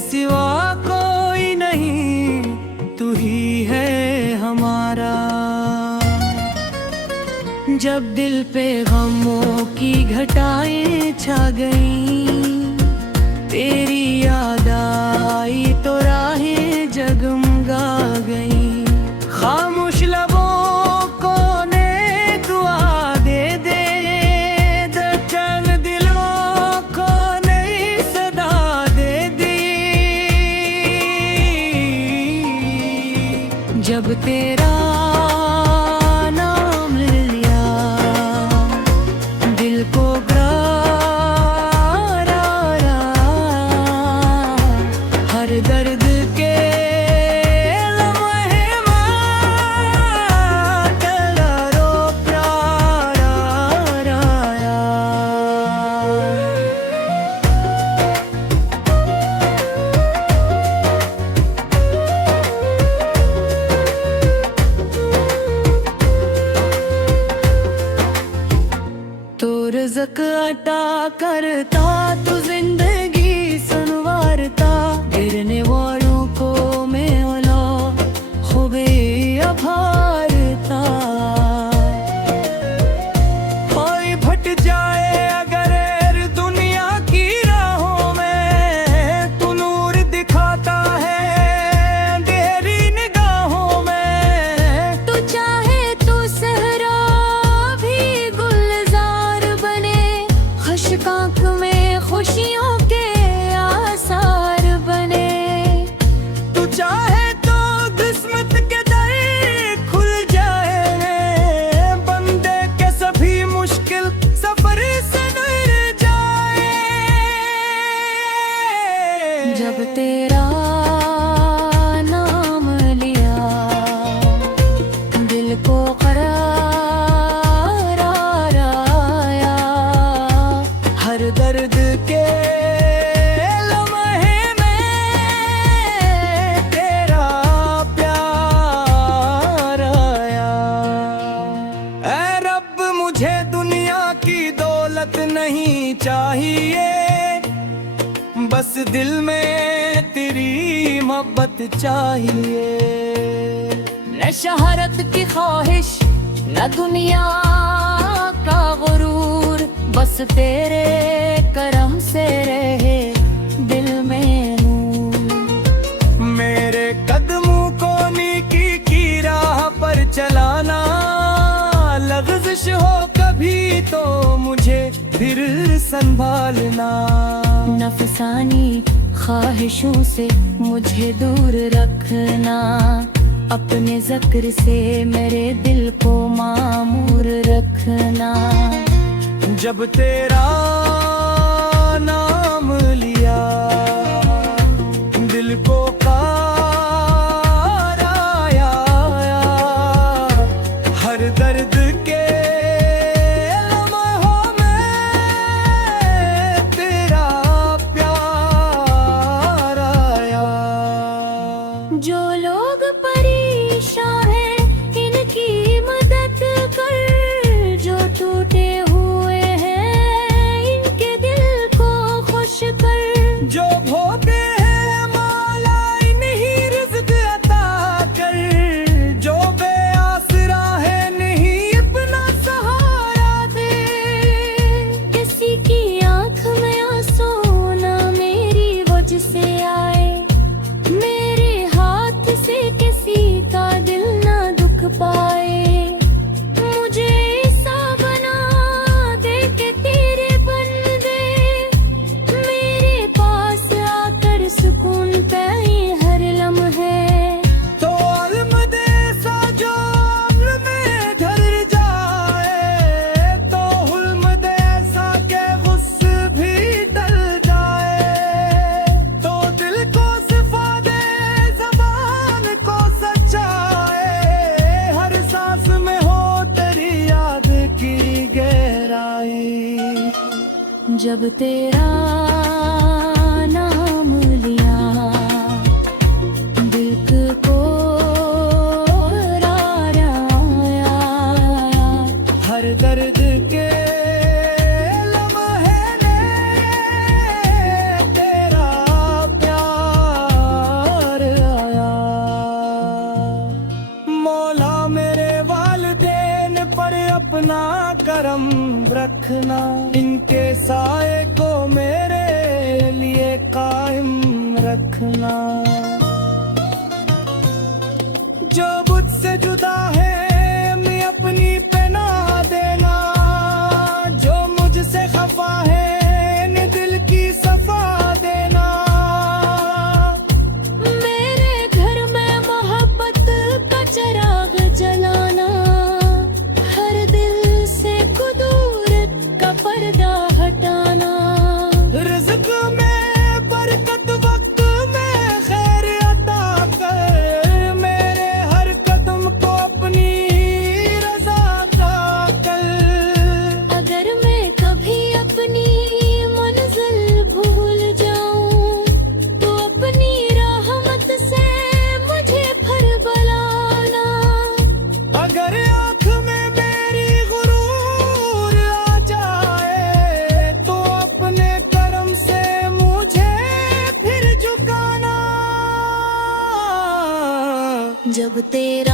सिवा कोई नहीं, तू ही है हमारा। जब दिल पे गमों की घटाएं छा गईं, तेरी याद आई तो राहें जगमगा गईं। खामोश लबों को ने दुआ दे दे, धड़कन दिलों को नई सदा दे दी। जब तेरा नाम लिया, दिल को हर दर्द के लम्हे में तेरा रो प्यारा राया। तो रिज़्क़ अता करता, तू जिंदगी संवारता, गिरने वालों को मैं औला खूबे आभारता। कोई भट जाए अगर दुनिया की राहों में, तू नूर दिखाता है अंधेरी निगाहों में। तू चाहे तो सहरा भी गुलजार बने, खशकांक में खुशियों के आसार बने। तू चाहे तो किस्मत के दर खुल जाए, बंदे के सभी मुश्किल सफर से गुजर जाए। जब तेरा नाम लिया, दिल को करार आया। हर दर्द के लम्हे में तेरा प्यार आया। ऐ रब, मुझे दुनिया की दौलत नहीं चाहिए, बस दिल में तेरी मोहब्बत चाहिए। न शहरत की ख्वाहिश, न दुनिया का गुरूर, बस तेरे करम से रहे दिल में नूर। मेरे कदमों को नेकी की राह पर चलाना, लग़ज़िश हो कभी तो मुझे फिर संभालना। नफसानी ख्वाहिशों से मुझे दूर रखना, अपने ज़िक्र से मेरे दिल को मामूर रखना। जब तेरा नाम लिया, दिल को करार आया। हर दर्द के लम्हों में तेरा प्यार आया। जो लोग परेशान हैं, इनकी मदद कर। जो टूटे हुए हैं, इनके दिल को खुश कर। जो भोगे हैं मौला, इन्हीं रिज़्क़ अता कर। जो बेआसरा है, नहीं अपना सहारा दे। किसी की आंख में आंसू ना मेरी वजह से आए, मेरे हाथ से किसी का दिल ना दुख पाए। मुझे ऐसा बना दे कि तेरे बंदे मेरे पास आकर सुकून पाए हर लम्हे। तो इल्म दे सा जो अम्ल में ढल जाए, तो हुल्म दे सा के गुस्से भी टल जाए। तो दिल को सिफा दे, ज़बान को सच्चाए, हर सांस में हो तेरी याद की गहराई। जब तेरा नाम लिया, दिल को राया। हर दर्द के लम्हे ने तेरा प्यार रखना, इनके साए को मेरे लिए कायम रखना। जो मुझसे जुदा है मैं अपनी पना देना, जो मुझसे खफा है ने दिल की सफा देना। मेरे घर में मोहब्बत का चिराग जलाना, हर दिल से कुदूरत का पर्दा हटाना। रिज़्क़ में बरकत वक्त में खैर अता कर, मेरे हर कदम को अपनी रज़ा का कर। अगर मैं कभी अपनी मंजिल भूल जाऊं तो अपनी रहमत से मुझे भर बलाना। अगर आँख में मेरी गुरूर आ जाए तो अपने करम से मुझे फिर झुकाना। जब तेरा